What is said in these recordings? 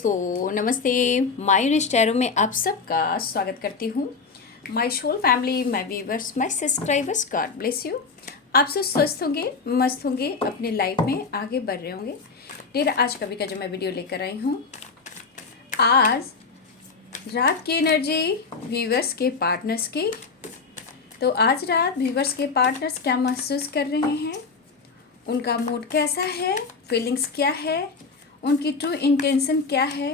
दोस्तों, नमस्ते। मायूनिश टैरो में आप सबका स्वागत करती हूँ। My soul family, my viewers, my subscribers, God bless you. आप सब स्वस्थ होंगे, मस्त होंगे, अपने लाइफ में आगे बढ़ रहे होंगे। डेर आज कभी का जो मैं वीडियो लेकर आई हूँ, आज रात की एनर्जी व्यूवर्स के पार्टनर्स की। तो आज रात व्यूवर्स के पार्टनर्स क्या महसूस कर रहे हैं, उनका मूड कैसा है, फीलिंग्स क्या है, उनकी ट्रू इंटेंशन क्या है,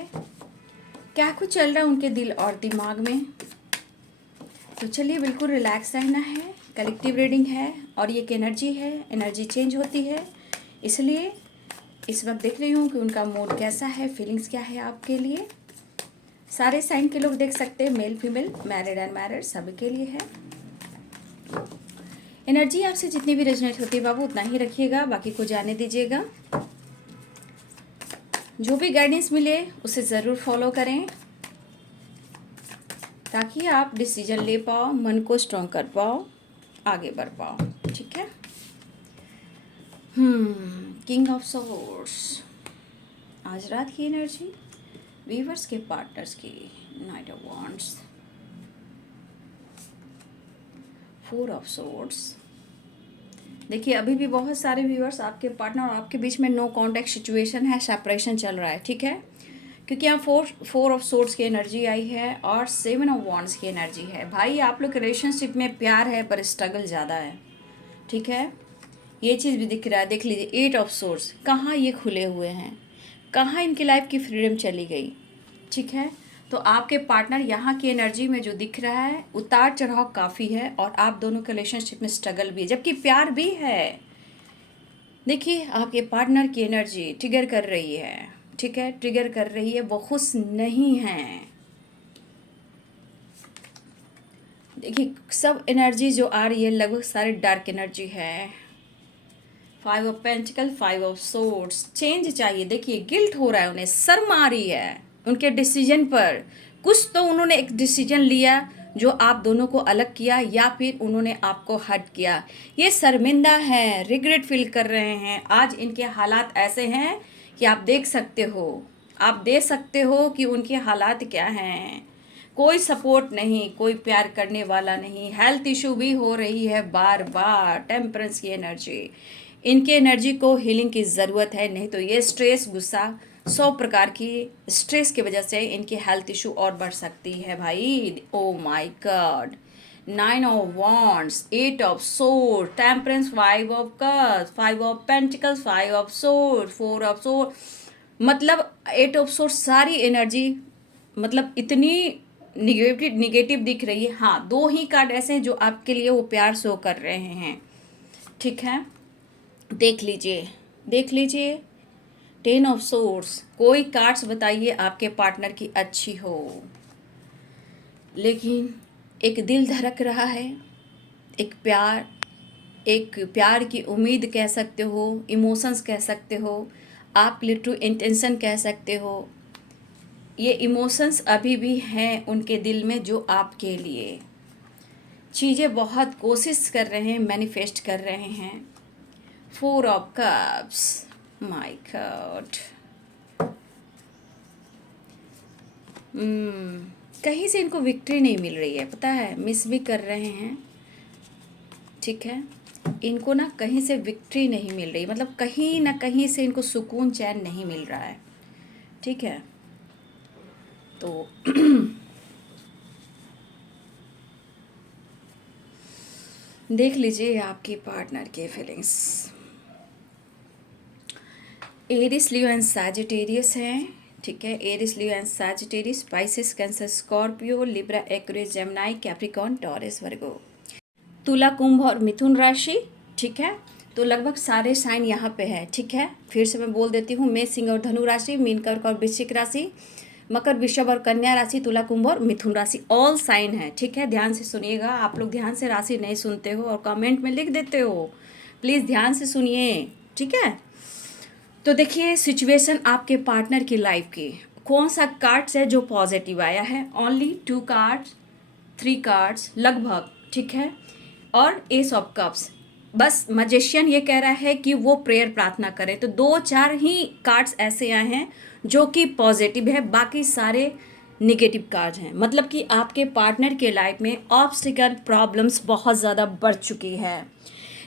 क्या कुछ चल रहा है उनके दिल और दिमाग में। तो चलिए, बिल्कुल रिलैक्स रहना है। कलेक्टिव रीडिंग है और ये एक एनर्जी है, एनर्जी चेंज होती है, इसलिए इस वक्त देख रही हूँ कि उनका मूड कैसा है, फीलिंग्स क्या है आपके लिए। सारे साइन के लोग देख सकते हैं, मेल फीमेल, मैरिड अनमैरिड, सभी के लिए है। एनर्जी आपसे जितनी भी रेजोनेट होती है बाबू उतना ही रखिएगा, बाकी को जाने दीजिएगा। जो भी गाइडेंस मिले उसे ज़रूर फॉलो करें ताकि आप डिसीजन ले पाओ, मन को स्ट्रॉन्ग कर पाओ, आगे बढ़ पाओ। ठीक है। किंग ऑफ सोर्ड्स, आज रात की एनर्जी वीवर्स के पार्टनर्स की। Night of wands, four of swords. देखिए, अभी भी बहुत सारे व्यूअर्स, आपके पार्टनर और आपके बीच में नो कांटेक्ट सिचुएशन है, सेपरेशन चल रहा है। ठीक है, क्योंकि यहाँ फोर ऑफ सोर्ड्स की एनर्जी आई है और सेवन ऑफ वॉन्ड्स की एनर्जी है। भाई, आप लोग रिलेशनशिप में प्यार है पर स्ट्रगल ज़्यादा है। ठीक है, ये चीज़ भी दिख रहा है। देख लीजिए, एट ऑफ सोर्ड्स, कहाँ ये खुले हुए हैं, कहाँ इनकी लाइफ की फ्रीडम चली गई। ठीक है, तो आपके पार्टनर यहाँ की एनर्जी में जो दिख रहा है, उतार चढ़ाव काफ़ी है और आप दोनों के रिलेशनशिप में स्ट्रगल भी है, जबकि प्यार भी है। देखिए, आपके पार्टनर की एनर्जी ट्रिगर कर रही है। ठीक है, ट्रिगर कर रही है, वो खुश नहीं है। देखिए, सब एनर्जी जो आ रही है लगभग सारे डार्क एनर्जी है। Five of pentacle, five of swords, change चाहिए। देखिए, गिल्ट हो रहा है, उन्हें शर्म आ रही है उनके डिसीजन पर। कुछ तो उन्होंने एक डिसीजन लिया जो आप दोनों को अलग किया, या फिर उन्होंने आपको हर्ट किया। ये शर्मिंदा हैं, रिग्रेट फील कर रहे हैं। आज इनके हालात ऐसे हैं कि आप देख सकते हो, आप देख सकते हो कि उनके हालात क्या हैं। कोई सपोर्ट नहीं, कोई प्यार करने वाला नहीं, हेल्थ इशू भी हो रही है बार बार। टेम्परेंस की एनर्जी, इनकी एनर्जी को हीलिंग की ज़रूरत है, नहीं तो ये स्ट्रेस, गुस्सा, 100 प्रकार की स्ट्रेस की वजह से इनकी हेल्थ इशू और बढ़ सकती है भाई। Oh my God, nine of wands, eight of sword, temperance, five of cups, five of pentacles, five of sword, four of sword, मतलब एट ऑफ सोर्ड। सारी एनर्जी मतलब इतनी निगेटिव दिख रही है। हाँ, दो ही कार्ड ऐसे हैं जो आपके लिए वो प्यार शो कर रहे हैं। ठीक है, देख लीजिए, देख लीजिए। टेन ऑफ सोर्ड्स, कोई कार्ड्स बताइए आपके पार्टनर की अच्छी हो, लेकिन एक दिल धड़क रहा है, एक प्यार की उम्मीद कह सकते हो, इमोशंस कह सकते हो, आप लिटू इंटेंशन कह सकते हो। ये इमोशंस अभी भी हैं उनके दिल में, जो आपके लिए चीज़ें बहुत कोशिश कर रहे हैं, मैनिफेस्ट कर रहे हैं। Four of cups, my God. कहीं से इनको विक्ट्री नहीं मिल रही है, पता है, मिस भी कर रहे हैं। ठीक है, इनको ना कहीं से विक्ट्री नहीं मिल रही, मतलब कहीं ना कहीं से इनको सुकून चैन नहीं मिल रहा है। ठीक है, तो देख लीजिए आपकी पार्टनर के feelings. Aries, Leo and Sagittarius हैं। ठीक है, Aries, Leo and Sagittarius, Pisces, Cancer, Scorpio, Libra, Aquarius, Gemini, Capricorn, Taurus, Virgo, तुला, कुंभ और मिथुन राशि। ठीक है, तो लगभग सारे साइन यहाँ पे है। ठीक है, फिर से मैं बोल देती हूँ, मेष, सिंह और धनु राशि, मीन, कर्क और वृश्चिक राशि, मकर, वृषभ और कन्या राशि, तुला, कुंभ और मिथुन राशि, ऑल साइन है। ठीक है, ध्यान से सुनिएगा। आप लोग ध्यान से राशि नहीं सुनते हो और कमेंट में लिख देते हो, प्लीज़ ध्यान से सुनिए। ठीक है, तो देखिए सिचुएशन आपके पार्टनर की लाइफ की, कौन सा कार्ड्स है जो पॉजिटिव आया है। ओनली 2 कार्ड्स, 3 कार्ड्स लगभग। ठीक है, और एस ऑफ कप्स, बस मैजिशियन ये कह रहा है कि वो प्रेयर प्रार्थना करें। तो 2-4 ही कार्ड्स ऐसे आए हैं जो कि पॉजिटिव है, बाकी सारे निगेटिव कार्ड्स हैं। मतलब कि आपके पार्टनर के लाइफ में ऑब्स्टिकल प्रॉब्लम्स बहुत ज़्यादा बढ़ चुकी है।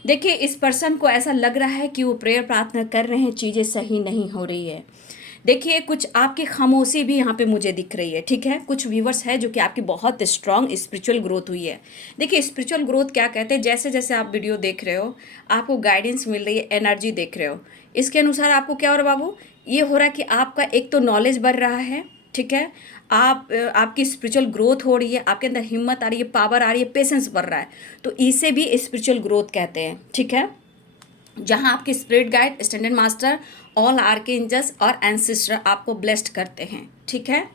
देखिए, इस पर्सन को ऐसा लग रहा है कि वो प्रेयर प्रार्थना कर रहे हैं, चीज़ें सही नहीं हो रही है। देखिए, कुछ आपकी खामोशी भी यहाँ पे मुझे दिख रही है, ठीक है। कुछ व्यूवर्स है जो कि आपकी बहुत स्ट्रांग स्पिरिचुअल ग्रोथ हुई है। देखिए, स्पिरिचुअल ग्रोथ क्या कहते हैं, जैसे जैसे आप वीडियो देख रहे हो, आपको गाइडेंस मिल रही है, एनर्जी देख रहे हो, इसके अनुसार आपको क्या हो रहा है बाबू, ये हो रहा है कि आपका एक तो नॉलेज बढ़ रहा है, ठीक है। आपकी स्पिरिचुअल ग्रोथ हो रही है, आपके अंदर हिम्मत आ रही है, पावर आ रही है, पेशेंस बढ़ रहा है। तो इसे भी स्पिरिचुअल ग्रोथ कहते हैं, ठीक है। जहां आपके spirit guide, standard master, all archangels और एंसेस्टर आपको ब्लेस्ड करते हैं, ठीक है।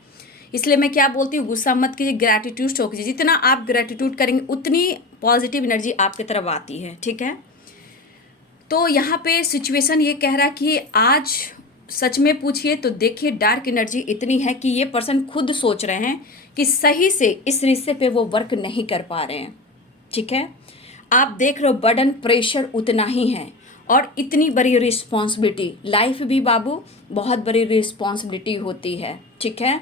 इसलिए मैं क्या बोलती हूँ, गुस्सा मत कीजिए, ग्रैटिट्यूड शो कीजिए। जितना आप ग्रैटिट्यूड करेंगे उतनी पॉजिटिव एनर्जी आपकी तरफ आती है, ठीक है। तो यहाँ पे सिचुएशन ये कह रहा है कि आज सच में पूछिए तो देखिए, डार्क एनर्जी इतनी है कि ये पर्सन खुद सोच रहे हैं कि सही से इस रिश्ते पे वो वर्क नहीं कर पा रहे हैं, ठीक है। आप देख रहे हो बर्डन, प्रेशर उतना ही है और इतनी बड़ी रिस्पॉन्सिबिलिटी, लाइफ भी बाबू बहुत बड़ी रिस्पॉन्सिबिलिटी होती है, ठीक है।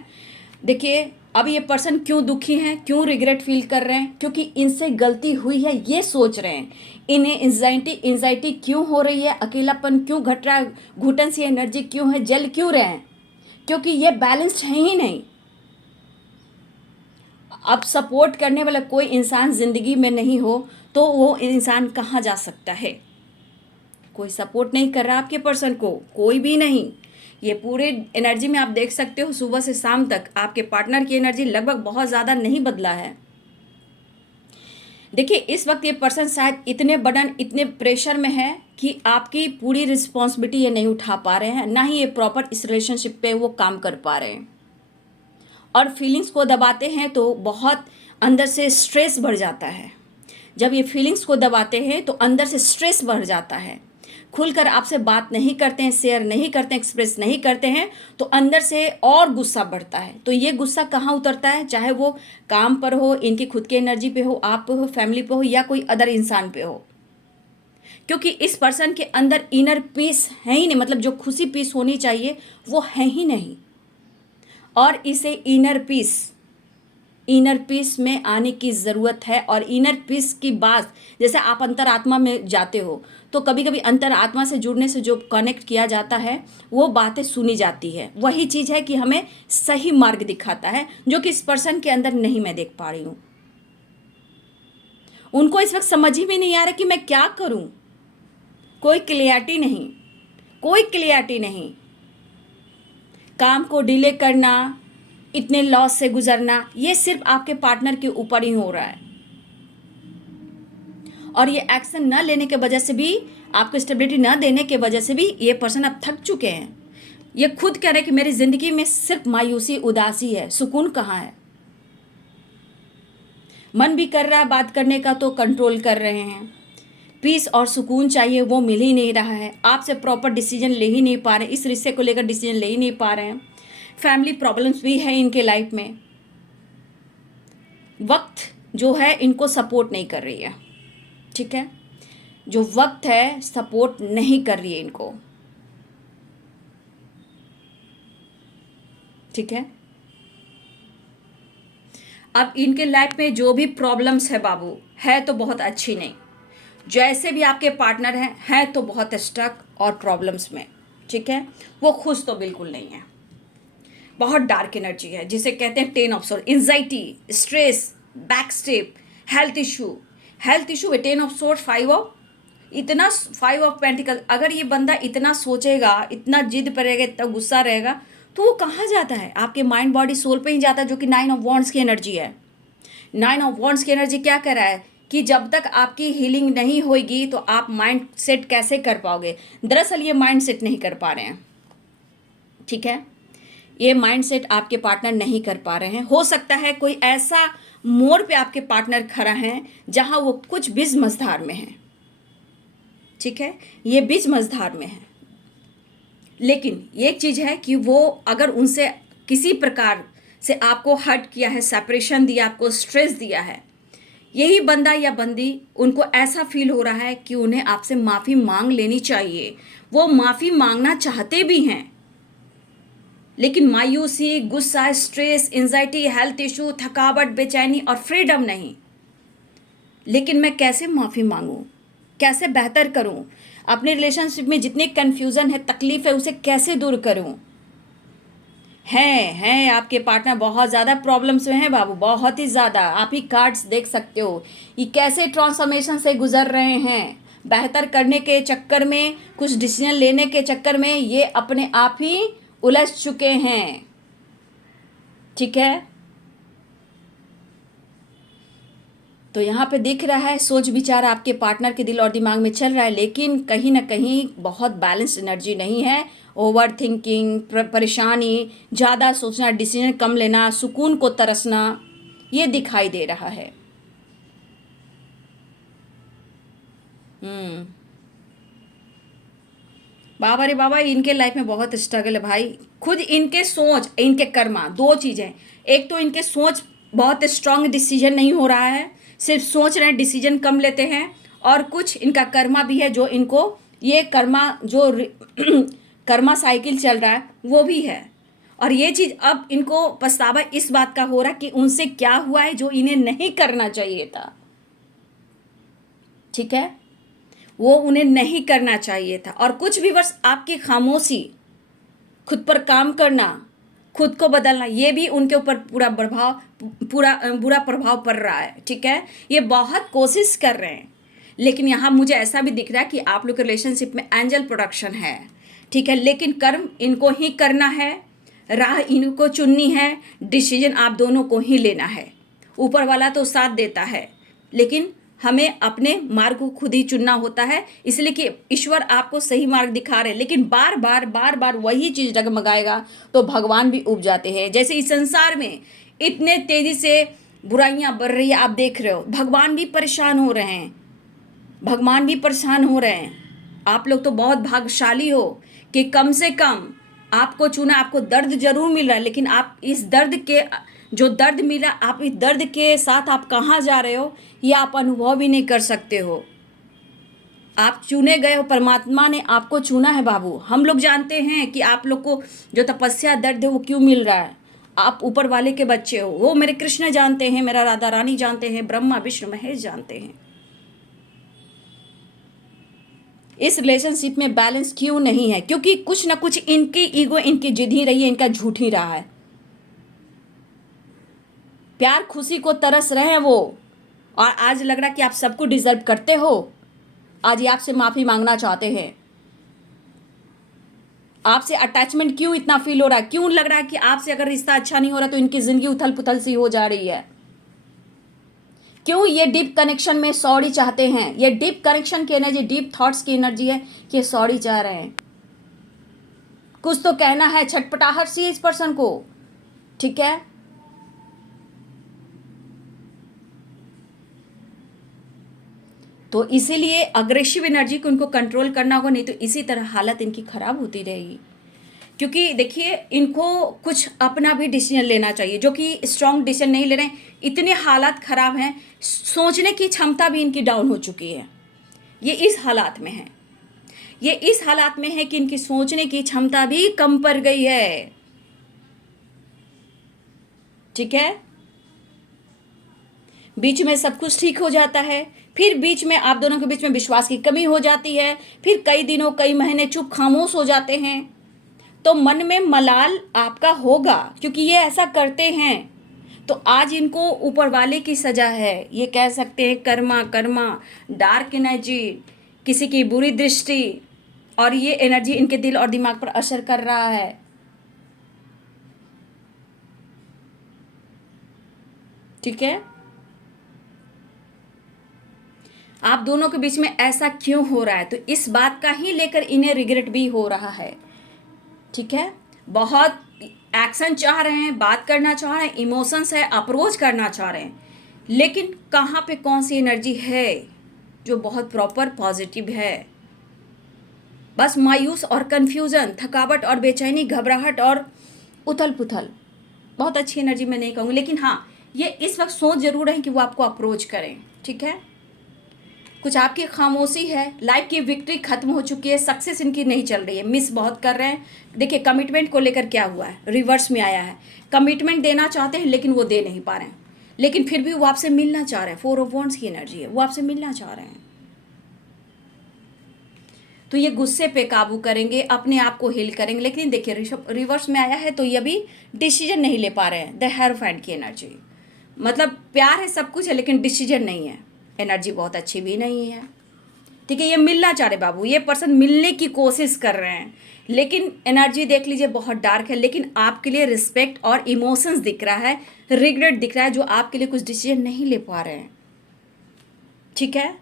देखिए, अब ये पर्सन क्यों दुखी हैं, क्यों रिग्रेट फील कर रहे हैं, क्योंकि इनसे गलती हुई है ये सोच रहे हैं। इन्हें एंजाइटी क्यों हो रही है, अकेलापन क्यों घट रहा है, घुटन सी एनर्जी क्यों है, जल क्यों रहे हैं, क्योंकि ये बैलेंस्ड है ही नहीं। अब सपोर्ट करने वाला कोई इंसान ज़िंदगी में नहीं हो तो वो इंसान कहाँ जा सकता है। कोई सपोर्ट नहीं कर रहा आपके पर्सन को, कोई भी नहीं। ये पूरे एनर्जी में आप देख सकते हो, सुबह से शाम तक आपके पार्टनर की एनर्जी लगभग बहुत ज़्यादा नहीं बदला है। देखिए, इस वक्त ये पर्सन शायद इतने बर्डन, इतने प्रेशर में है कि आपकी पूरी रिस्पॉन्सिबिलिटी ये नहीं उठा पा रहे हैं, ना ही ये प्रॉपर इस रिलेशनशिप पे वो काम कर पा रहे हैं। और फीलिंग्स को दबाते हैं तो बहुत अंदर से स्ट्रेस बढ़ जाता है। जब ये फीलिंग्स को दबाते हैं तो अंदर से स्ट्रेस बढ़ जाता है। खुलकर आपसे बात नहीं करते हैं, शेयर नहीं करते हैं, एक्सप्रेस नहीं करते हैं, तो अंदर से और गुस्सा बढ़ता है। तो ये गुस्सा कहाँ उतरता है, चाहे वो काम पर हो, इनकी खुद की एनर्जी पे हो, आप पे हो, फैमिली पे हो, या कोई अदर इंसान पे हो। क्योंकि इस पर्सन के अंदर इनर पीस है ही नहीं, मतलब जो खुशी पीस होनी चाहिए वो है ही नहीं। और इसे इनर पीस में आने की ज़रूरत है। और इनर पीस की बात, जैसे आप अंतरात्मा में जाते हो तो कभी कभी अंतरात्मा से जुड़ने से जो कनेक्ट किया जाता है वो बातें सुनी जाती है। वही चीज़ है कि हमें सही मार्ग दिखाता है, जो कि इस पर्सन के अंदर नहीं मैं देख पा रही हूँ। उनको इस वक्त समझ ही में नहीं आ रहा कि मैं क्या करूँ। कोई क्लियरिटी नहीं, कोई क्लियरिटी नहीं। काम को डिले करना, इतने लॉस से गुजरना, ये सिर्फ आपके पार्टनर के ऊपर ही हो रहा है। और ये एक्शन न लेने के वजह से भी, आपको स्टेबिलिटी न देने के वजह से भी ये पर्सन अब थक चुके हैं। ये खुद कह रहे हैं कि मेरी ज़िंदगी में सिर्फ मायूसी, उदासी है, सुकून कहाँ है। मन भी कर रहा है बात करने का तो कंट्रोल कर रहे हैं। पीस और सुकून चाहिए, वो मिल ही नहीं रहा है। आपसे प्रॉपर डिसीजन ले ही नहीं पा रहे, इस रिश्ते को लेकर डिसीजन ले ही नहीं पा रहे हैं। फैमिली प्रॉब्लम्स भी है इनके लाइफ में। वक्त जो है इनको सपोर्ट नहीं कर रही है, ठीक है। जो वक्त है सपोर्ट नहीं कर रही है इनको, ठीक है। अब इनके लाइफ में जो भी प्रॉब्लम्स है बाबू, है तो बहुत अच्छी नहीं। जैसे भी आपके पार्टनर हैं तो बहुत स्टक और प्रॉब्लम्स में, ठीक है। वो खुश तो बिल्कुल नहीं है। बहुत डार्क एनर्जी है, जिसे कहते हैं 10 of sword, anxiety, stress, back step, health issue 10 of sword, 5 of pentacle. अगर ये बंदा इतना सोचेगा, इतना जिद पर रहेगा, इतना गुस्सा रहेगा, तो वो कहाँ जाता है, आपके माइंड बॉडी सोल पे ही जाता है, जो कि 9 ऑफ वॉन्ड्स की एनर्जी है। 9 ऑफ वॉन्ड्स की एनर्जी क्या कर रहा है कि जब तक आपकी हीलिंग नहीं होगी तो आप माइंड सेट कैसे कर पाओगे। दरअसल ये माइंड सेट नहीं कर पा रहे हैं, ठीक है। ये माइंड सेट आपके पार्टनर नहीं कर पा रहे हैं। हो सकता है कोई ऐसा मोड़ पे आपके पार्टनर खड़ा है जहां वो कुछ बीच मझधार में है, ठीक है। ये बीच मझधार में है, लेकिन एक चीज़ है कि वो अगर उनसे किसी प्रकार से आपको हर्ट किया है, सेपरेशन दिया, आपको स्ट्रेस दिया है, यही बंदा या बंदी, उनको ऐसा फील हो रहा है कि उन्हें आपसे माफ़ी मांग लेनी चाहिए। वो माफ़ी मांगना चाहते भी हैं, लेकिन मायूसी, गुस्सा, स्ट्रेस, एंजाइटी, हेल्थ इशू, थकावट, बेचैनी और फ्रीडम नहीं। लेकिन मैं कैसे माफ़ी मांगूं, कैसे बेहतर करूं, अपने रिलेशनशिप में जितने कन्फ्यूज़न है, तकलीफ़ है, उसे कैसे दूर करूं। हैं आपके पार्टनर बहुत ज़्यादा प्रॉब्लम्स में हैं बाबू, बहुत ही ज़्यादा। आप ही कार्ड्स देख सकते हो ये कैसे ट्रांसफॉर्मेशन से गुजर रहे हैं। बेहतर करने के चक्कर में, कुछ डिसीजन लेने के चक्कर में ये अपने आप ही उलझ चुके हैं। ठीक है, तो यहाँ पे दिख रहा है सोच विचार आपके पार्टनर के दिल और दिमाग में चल रहा है, लेकिन कहीं ना कहीं बहुत बैलेंस्ड एनर्जी नहीं है। ओवर थिंकिंग, परेशानी, ज़्यादा सोचना, डिसीजन कम लेना, सुकून को तरसना, ये दिखाई दे रहा है। बाबा रे बाबा, इनके लाइफ में बहुत स्ट्रगल है भाई। खुद इनके सोच, इनके कर्मा, दो चीज़ें। एक तो इनके सोच बहुत स्ट्रांग, डिसीजन नहीं हो रहा है, सिर्फ सोच रहे हैं, डिसीजन कम लेते हैं। और कुछ इनका कर्मा भी है जो इनको, ये कर्मा जो कर्मा साइकिल चल रहा है वो भी है। और ये चीज़ अब इनको पछतावा इस बात का हो रहा है कि उनसे क्या हुआ है जो इन्हें नहीं करना चाहिए था। ठीक है, वो उन्हें नहीं करना चाहिए था। और कुछ भी वर्ष आपकी खामोशी, खुद पर काम करना, खुद को बदलना, ये भी उनके ऊपर बुरा प्रभाव पड़ रहा है। ठीक है, ये बहुत कोशिश कर रहे हैं, लेकिन यहाँ मुझे ऐसा भी दिख रहा है कि आप लोग के रिलेशनशिप में एंजल प्रोडक्शन है। ठीक है, लेकिन कर्म इनको ही करना है, राह इनको चुननी है, डिसीजन आप दोनों को ही लेना है। ऊपर वाला तो साथ देता है, लेकिन हमें अपने मार्ग को खुद ही चुनना होता है। इसलिए कि ईश्वर आपको सही मार्ग दिखा रहे हैं, लेकिन बार बार वही चीज़ डगमगाएगा तो भगवान भी उब जाते हैं। जैसे इस संसार में इतने तेज़ी से बुराइयां बढ़ रही है, आप देख रहे हो, भगवान भी परेशान हो रहे हैं, भगवान भी परेशान हो रहे हैं। आप लोग तो बहुत भाग्यशाली हो कि कम से कम आपको चुना। आपको दर्द जरूर मिल रहा है, लेकिन आप इस दर्द के, जो दर्द मिल रहा है, आप इस दर्द के साथ आप कहाँ जा रहे हो ये आप अनुभव भी नहीं कर सकते हो। आप चुने गए हो, परमात्मा ने आपको चुना है बाबू। हम लोग जानते हैं कि आप लोग को जो तपस्या दर्द है वो क्यों मिल रहा है। आप ऊपर वाले के बच्चे हो, वो मेरे कृष्ण जानते हैं, मेरा राधा रानी जानते हैं, ब्रह्मा विष्णु महेश जानते हैं। इस रिलेशनशिप में बैलेंस क्यों नहीं है? क्योंकि कुछ ना कुछ इनकी ईगो, इनकी जिद ही रही है, इनका झूठ ही रहा है। प्यार खुशी को तरस रहे हैं वो, और आज लग रहा है कि आप सबको डिजर्व करते हो। आज ये आपसे माफी मांगना चाहते हैं। आपसे अटैचमेंट क्यों इतना फील हो रहा है? क्यों लग रहा है कि आपसे अगर रिश्ता अच्छा नहीं हो रहा तो इनकी जिंदगी उथल पुथल सी हो जा रही है? क्यों ये डीप कनेक्शन में सॉरी चाहते हैं? ये डीप कनेक्शन की एनर्जी, डीप थॉट्स की एनर्जी है कि सॉरी चाह रहे हैं। कुछ तो कहना है, छटपटाहट सी इस पर्सन को। ठीक है, तो इसीलिए अग्रेसिव एनर्जी को उनको कंट्रोल करना होगा, नहीं तो इसी तरह हालत इनकी खराब होती रहेगी। क्योंकि देखिए, इनको कुछ अपना भी डिसीजन लेना चाहिए, जो कि स्ट्रांग डिसीजन नहीं ले रहे हैं। इतने हालात खराब हैं, सोचने की क्षमता भी इनकी डाउन हो चुकी है। ये इस हालात में है, ये इस हालात में है कि इनकी सोचने की क्षमता भी कम पड़ गई है। ठीक है, बीच में सब कुछ ठीक हो जाता है, फिर बीच में आप दोनों के बीच में विश्वास की कमी हो जाती है, फिर कई दिनों कई महीने चुप खामोश हो जाते हैं। तो मन में मलाल आपका होगा, क्योंकि ये ऐसा करते हैं। तो आज इनको ऊपर वाले की सजा है, ये कह सकते हैं कर्मा, कर्मा, डार्क एनर्जी, किसी की बुरी दृष्टि, और ये एनर्जी इनके दिल और दिमाग पर असर कर रहा है। ठीक है, आप दोनों के बीच में ऐसा क्यों हो रहा है? तो इस बात का ही लेकर इन्हें रिग्रेट भी हो रहा है। ठीक है, बहुत एक्शन चाह रहे हैं, बात करना चाह रहे हैं, इमोशंस है, अप्रोच करना चाह रहे हैं, लेकिन कहाँ पे कौन सी एनर्जी है जो बहुत प्रॉपर पॉजिटिव है? बस मायूस और कंफ्यूजन, थकावट और बेचैनी, घबराहट और उथल पुथल। बहुत अच्छी एनर्जी मैं नहीं कहूँगी, लेकिन हाँ, ये इस वक्त सोच जरूर है कि वो आपको अप्रोच करें, ठीक है। कुछ आपकी खामोशी है, लाइफ की विक्ट्री खत्म हो चुकी है, सक्सेस इनकी नहीं चल रही है, मिस बहुत कर रहे हैं। देखिए कमिटमेंट को लेकर क्या हुआ है, रिवर्स में आया है। कमिटमेंट देना चाहते हैं लेकिन वो दे नहीं पा रहे हैं, लेकिन फिर भी वो आपसे मिलना चाह रहे हैं। 4 ऑफ वॉन्ड्स की एनर्जी है, वो आपसे मिलना चाह रहे हैं। तो ये गुस्से पे काबू करेंगे, अपने आप को हील करेंगे। लेकिन देखिए रिवर्स में आया है तो ये अभी डिसीजन नहीं ले पा रहे हैं। द हेरोफेंट की एनर्जी मतलब प्यार है, सब कुछ है, लेकिन डिसीजन नहीं है। एनर्जी बहुत अच्छी भी नहीं है, ठीक है। ये मिलना चाह रहे बाबू, ये पर्सन मिलने की कोशिश कर रहे हैं, लेकिन एनर्जी देख लीजिए बहुत डार्क है। लेकिन आपके लिए रिस्पेक्ट और इमोशंस दिख रहा है, रिग्रेट दिख रहा है, जो आपके लिए कुछ डिसीजन नहीं ले पा रहे हैं, ठीक है।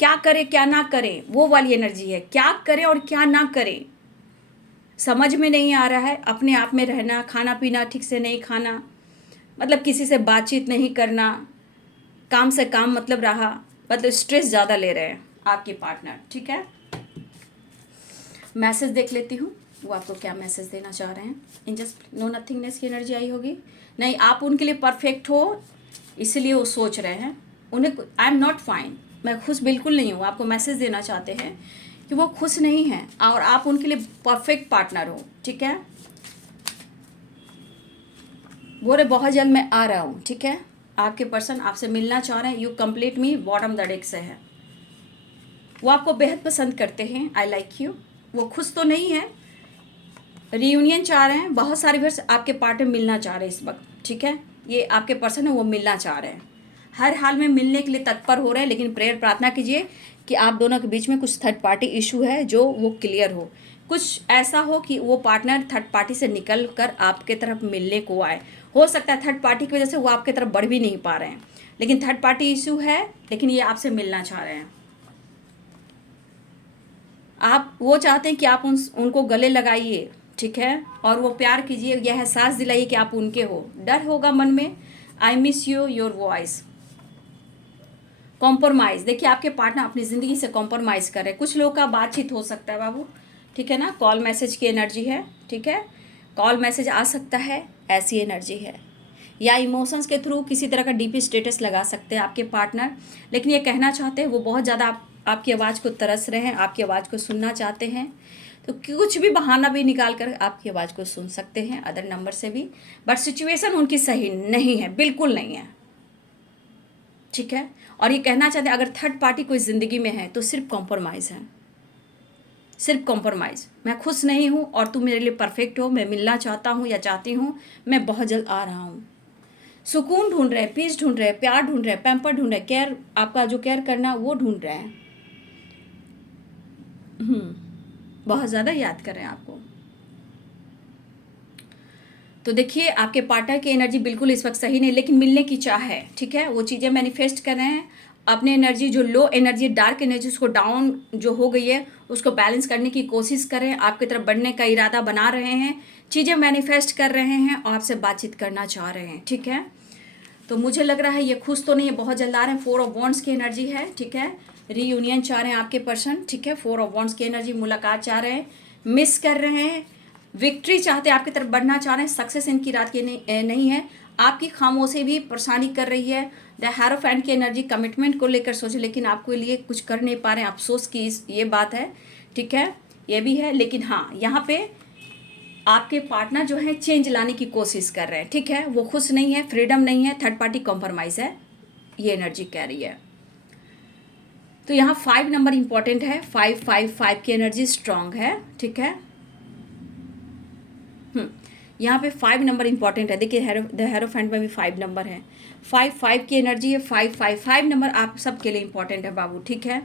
क्या करें क्या ना करें, वो वाली एनर्जी है। क्या करें और क्या ना करें समझ में नहीं आ रहा है। अपने आप में रहना, खाना पीना ठीक से नहीं खाना, मतलब किसी से बातचीत नहीं करना, काम से काम मतलब रहा, मतलब स्ट्रेस ज़्यादा ले रहे हैं आपके पार्टनर, ठीक है। मैसेज देख लेती हूँ, वो आपको क्या मैसेज देना चाह रहे हैं। इन जस्ट नो नथिंगनेस की एनर्जी आई होगी। नहीं, आप उनके लिए परफेक्ट हो, इसलिए वो सोच रहे हैं। उन्हें आई एम नॉट फाइन, मैं खुश बिल्कुल नहीं हूँ। आपको मैसेज देना चाहते हैं कि वो खुश नहीं हैं और आप उनके लिए परफेक्ट पार्टनर हो, ठीक है। बोले बहुत जल्द मैं आ रहा हूँ, ठीक है। आपके पर्सन आपसे मिलना चाह रहे हैं। You complete me, bottom the deck से है। वो आपको बेहद पसंद करते हैं, आई लाइक यू। वो खुश तो नहीं है, रीयूनियन चाह रहे हैं। बहुत सारे वर्ष आपके पार्टनर मिलना चाह रहे हैं इस वक्त, ठीक है। ये आपके पर्सन है, वो मिलना चाह रहे हैं, हर हाल में मिलने के लिए तत्पर हो रहे हैं। लेकिन प्रेयर प्रार्थना कीजिए कि आप दोनों के बीच में कुछ थर्ड पार्टी इशू है जो वो क्लियर हो। कुछ ऐसा हो कि वो पार्टनर थर्ड पार्टी से निकल कर आपके तरफ मिलने को आए। हो सकता है थर्ड पार्टी की वजह से वो आपके तरफ बढ़ भी नहीं पा रहे हैं, लेकिन थर्ड पार्टी इशू है, लेकिन ये आपसे मिलना चाह रहे हैं। आप वो चाहते हैं कि आप उनको गले लगाइए, ठीक है, और वो प्यार कीजिए, यह एहसास दिलाइए कि आप उनके हो। डर होगा मन में, I miss you, your voice. Compromise, देखिए आपके पार्टनर अपनी ज़िंदगी से कॉम्प्रोमाइज़ कर रहे हैं। कुछ लोगों का बातचीत हो सकता है बाबू, ठीक है ना। कॉल मैसेज की एनर्जी है, ठीक है। कॉल मैसेज आ सकता है, ऐसी एनर्जी है। या इमोशंस के थ्रू किसी तरह का डीपी स्टेटस लगा सकते हैं आपके पार्टनर। लेकिन ये कहना चाहते हैं वो बहुत ज़्यादा आपकी आवाज़ को तरस रहे हैं, आपकी आवाज़ को सुनना चाहते हैं। तो कुछ भी बहाना भी निकाल कर आपकी आवाज़ को सुन सकते हैं, अदर नंबर से भी। बट सिचुएशन उनकी सही नहीं है, बिल्कुल नहीं है, ठीक है। और ये कहना चाहते हैं अगर थर्ड पार्टी कोई ज़िंदगी में है तो सिर्फ कॉम्प्रोमाइज़ है, सिर्फ कॉम्प्रोमाइज़। मैं खुश नहीं हूँ और तुम मेरे लिए परफेक्ट हो, मैं मिलना चाहता हूँ या चाहती हूँ, मैं बहुत जल्द आ रहा हूँ। सुकून ढूंढ रहे हैं, पीस ढूंढ रहे हैं, प्यार ढूंढ रहे हैं, पैम्पर ढूंढ रहे हैं, केयर, आपका जो केयर करना वो ढूंढ रहे हैं। बहुत ज़्यादा याद कर रहे हैं आपको। तो देखिए आपके पार्टनर की एनर्जी बिल्कुल इस वक्त सही नहीं, लेकिन मिलने की चाह है, ठीक है। वो चीज़ें मैनिफेस्ट कर रहे हैं। अपने एनर्जी जो लो एनर्जी, डार्क एनर्जी, उसको डाउन जो हो गई है उसको बैलेंस करने की कोशिश कर रहे हैं। आपकी तरफ बढ़ने का इरादा बना रहे हैं, चीज़ें मैनिफेस्ट कर रहे हैं और आपसे बातचीत करना चाह रहे हैं, ठीक है। तो मुझे लग रहा है ये खुश तो नहीं है, बहुत जल्द आ रहे हैं। 4 ऑफ वॉन्ड्स की एनर्जी है, ठीक है। रीयूनियन चाह रहे हैं आपके पर्सन, ठीक है। 4 ऑफ वॉन्ड्स की एनर्जी, मुलाकात चाह रहे हैं, मिस कर रहे हैं, विक्ट्री चाहते हैं, आपकी तरफ बढ़ना चाह रहे हैं। सक्सेस इनकी रात की नहीं है। आपकी खामोशी भी परेशानी कर रही है। द हेरोफेंट की एनर्जी कमिटमेंट को लेकर सोचे, लेकिन आपको लिए कुछ कर नहीं पा रहे हैं, अफसोस की ये बात है, ठीक है। ये भी है, लेकिन हाँ यहाँ पे आपके पार्टनर जो है चेंज लाने की कोशिश कर रहे हैं, ठीक है। वो खुश नहीं है, फ्रीडम नहीं है, थर्ड पार्टी कॉम्प्रोमाइज़ है, ये एनर्जी कह रही है। तो यहाँ 5 नंबर इंपॉर्टेंट है। 555 की एनर्जी स्ट्रांग है, ठीक है। यहाँ पे 5 नंबर इंपॉर्टेंट है। देखिए द हेरोफेंट में भी 5 नंबर है। 5 की एनर्जी है। 5 नंबर आप सबके लिए इंपॉर्टेंट है बाबू, ठीक है।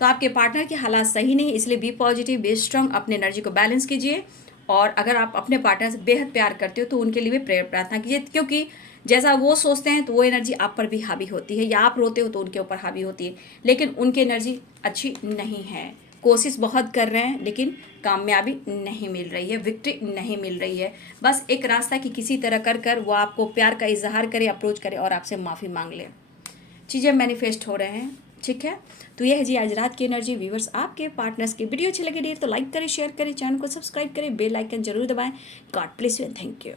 तो आपके पार्टनर के हालात सही नहीं, इसलिए बी पॉजिटिव, बी स्ट्रांग, अपने एनर्जी को बैलेंस कीजिए। और अगर आप अपने पार्टनर से बेहद प्यार करते हो तो उनके लिए भी प्रेयर प्रार्थना कीजिए, क्योंकि जैसा वो सोचते हैं तो वो एनर्जी आप पर भी हावी होती है, या आप रोते हो तो उनके ऊपर हावी होती है। लेकिन उनकी एनर्जी अच्छी नहीं है, कोशिश बहुत कर रहे हैं लेकिन कामयाबी नहीं मिल रही है, विक्ट्री नहीं मिल रही है। बस एक रास्ता कि किसी तरह कर कर वो आपको प्यार का इजहार करे, अप्रोच करे और आपसे माफ़ी मांग ले। चीज़ें मैनिफेस्ट हो रहे हैं, ठीक है। तो यह है जी आज रात की एनर्जी। व्यूवर्स, आपके पार्टनर्स की वीडियो अच्छी लगी डियर तो लाइक करें, शेयर करें, चैनल को सब्सक्राइब करें, बेल आइकन जरूर दबाएं। God bless you and thank you.